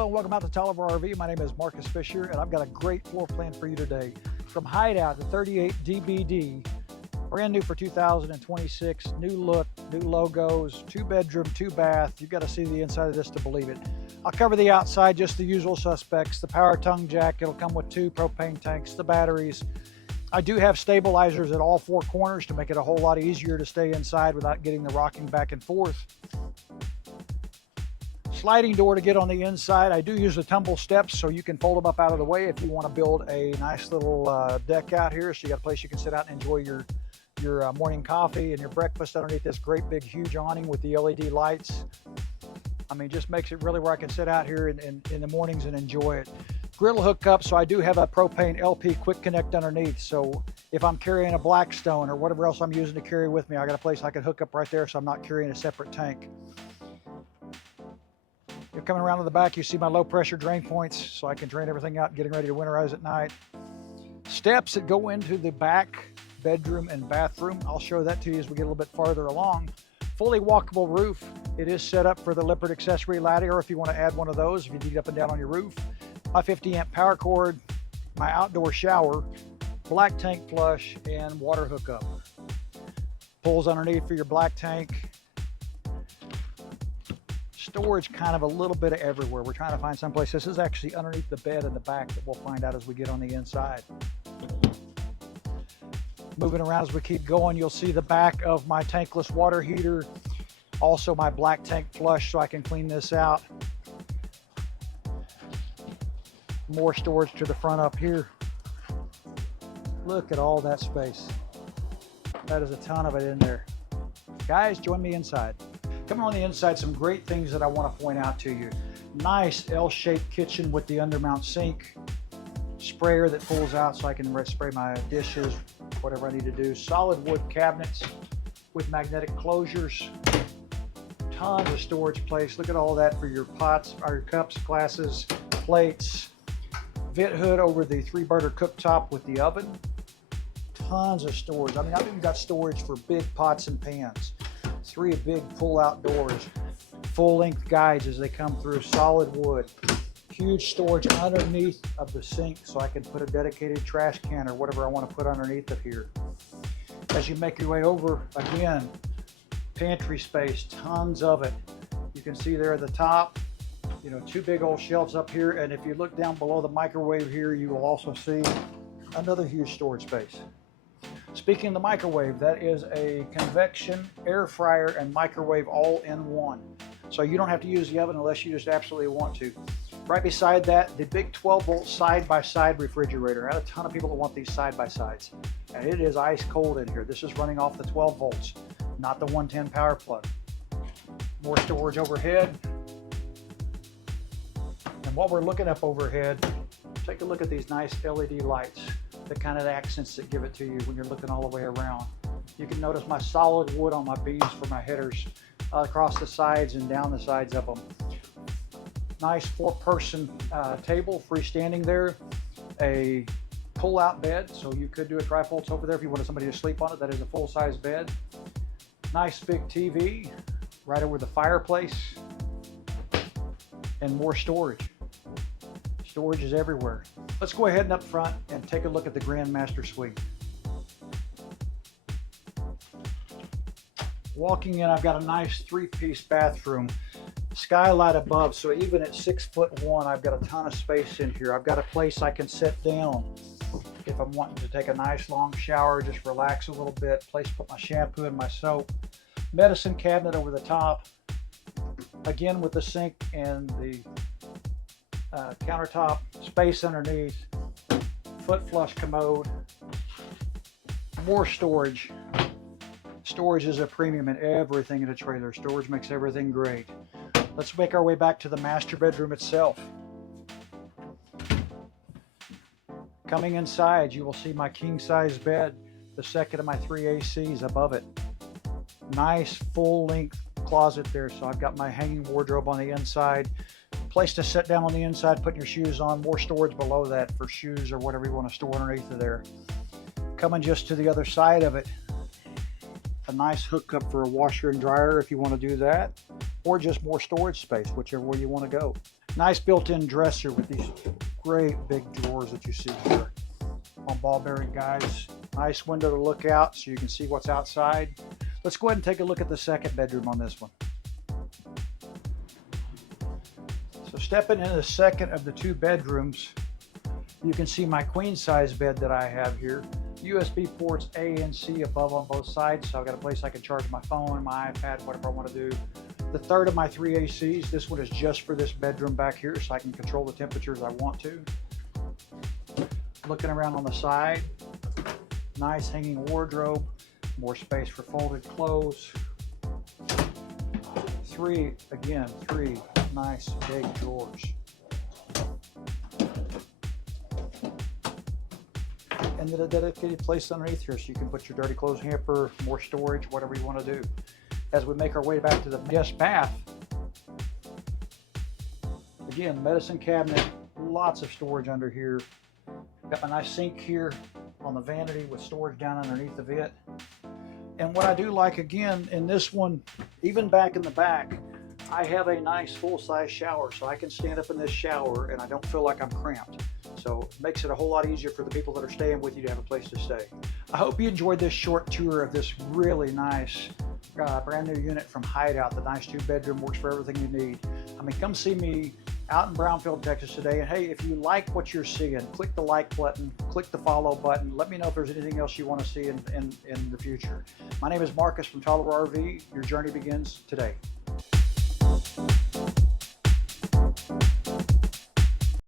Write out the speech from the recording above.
Hello and welcome out to Tolliver RV. My name is Marcus Fisher and I've got a great floor plan for you today. From Hideout, the 38 DBD, brand new for 2026, new look, new logos, 2-bedroom, 2-bath. You've got to see the inside of this to believe it. I'll cover the outside, just the usual suspects, the power tongue jack. It'll come with 2 propane tanks, the batteries. I do have stabilizers at all 4 corners to make it a whole lot easier to stay inside without getting the rocking back and forth. Sliding door to get on the inside. I do use the tumble steps so you can fold them up out of the way if you want to build a nice little deck out here, so you got a place you can sit out and enjoy your morning coffee and your breakfast underneath this great big huge awning with the LED lights. I mean, just makes it really where I can sit out here in the mornings and enjoy it. Griddle hookup, so I do have a propane LP quick connect underneath, so if I'm carrying a Blackstone or whatever else I'm using to carry with me, I got a place I can hook up right there so I'm not carrying a separate tank. You're coming around to the back, you see my low pressure drain points so I can drain everything out getting ready to winterize at night. Steps that go into the back bedroom and bathroom. I'll show that to you as we get a little bit farther along. Fully walkable roof. It is set up for the Lippert accessory ladder, or if you want to add one of those, if you need up and down on your roof. My 50 amp power cord, my outdoor shower, black tank flush, and water hookup. Pulls underneath for your black tank. Storage kind of a little bit of everywhere. We're trying to find someplace. This is actually underneath the bed in the back that we'll find out as we get on the inside. Moving around as we keep going, you'll see the back of my tankless water heater. Also my black tank flush so I can clean this out. More storage to the front up here. Look at all that space. That is a ton of it in there. Guys, join me inside. Coming on the inside, some great things that I want to point out to you. Nice L-shaped kitchen with the undermount sink. Sprayer that pulls out so I can spray my dishes, whatever I need to do. Solid wood cabinets with magnetic closures. Tons of storage place. Look at all that for your pots, or your cups, glasses, plates. Vent hood over the 3-burner cooktop with the oven. Tons of storage. I mean, I've even got storage for big pots and pans. 3 big pull-out doors, full-length guides as they come through, solid wood. Huge storage underneath of the sink so I can put a dedicated trash can or whatever I want to put underneath of here. As you make your way over, again, pantry space, tons of it. You can see there at the top, 2 big old shelves up here, and if you look down below the microwave here, you will also see another huge storage space. Speaking of the microwave, that is a convection air fryer and microwave all in one. So you don't have to use the oven unless you just absolutely want to. Right beside that, the big 12-volt side-by-side refrigerator. I had a ton of people that want these side-by-sides. And it is ice cold in here. This is running off the 12 volts, not the 110 power plug. More storage overhead. And while we're looking up overhead, take a look at these nice LED lights. The kind of accents that give it to you when you're looking all the way around. You can notice my solid wood on my beams for my headers across the sides and down the sides of them. Nice 4-person table, freestanding there. A pull-out bed, so you could do a trifolds over there if you wanted somebody to sleep on it. That is a full-size bed. Nice big TV right over the fireplace. And more storage. Storage is everywhere. Let's go ahead and up front and take a look at the Grand Master Suite. Walking in, I've got a nice 3-piece bathroom. Skylight above, so even at 6'1", I've got a ton of space in here. I've got a place I can sit down if I'm wanting to take a nice long shower, just relax a little bit. Place to put my shampoo and my soap. Medicine cabinet over the top. Again with the sink and the countertop, space underneath, foot flush commode, more storage. Storage is a premium in everything in a trailer. Storage makes everything great. Let's make our way back to the master bedroom itself. Coming inside, you will see my king-size bed, the second of my 3 ACs above it. Nice full-length closet there, so I've got my hanging wardrobe on the inside. Place to sit down on the inside, putting your shoes on. More storage below that for shoes or whatever you want to store underneath of there. Coming just to the other side of it, a nice hookup for a washer and dryer if you want to do that, or just more storage space, whichever way you want to go. Nice built-in dresser with these great big drawers that you see here on ball bearing guides. Nice window to look out so you can see what's outside. Let's go ahead and take a look at the second bedroom on this one. So stepping into the second of the two bedrooms, you can see my queen size bed that I have here. USB ports A and C above on both sides, so I've got a place I can charge my phone, my iPad, whatever I want to do. The third of my 3 ACs, this one is just for this bedroom back here, so I can control the temperatures I want to. Looking around on the side, nice hanging wardrobe, more space for folded clothes. Three nice big drawers. And then a dedicated place underneath here so you can put your dirty clothes hamper, more storage, whatever you want to do. As we make our way back to the guest bath, again, medicine cabinet, lots of storage under here. Got my nice sink here on the vanity with storage down underneath of it. And what I do like, again, in this one, even back in the back, I have a nice full-size shower, so I can stand up in this shower and I don't feel like I'm cramped. So it makes it a whole lot easier for the people that are staying with you to have a place to stay. I hope you enjoyed this short tour of this really nice brand new unit from Hideout. The nice 2-bedroom works for everything you need. I mean, come see me out in Brownfield, Texas today. And hey, if you like what you're seeing, click the like button, click the follow button. Let me know if there's anything else you want to see in the future. My name is Marcus from Tolliver RV. Your journey begins today.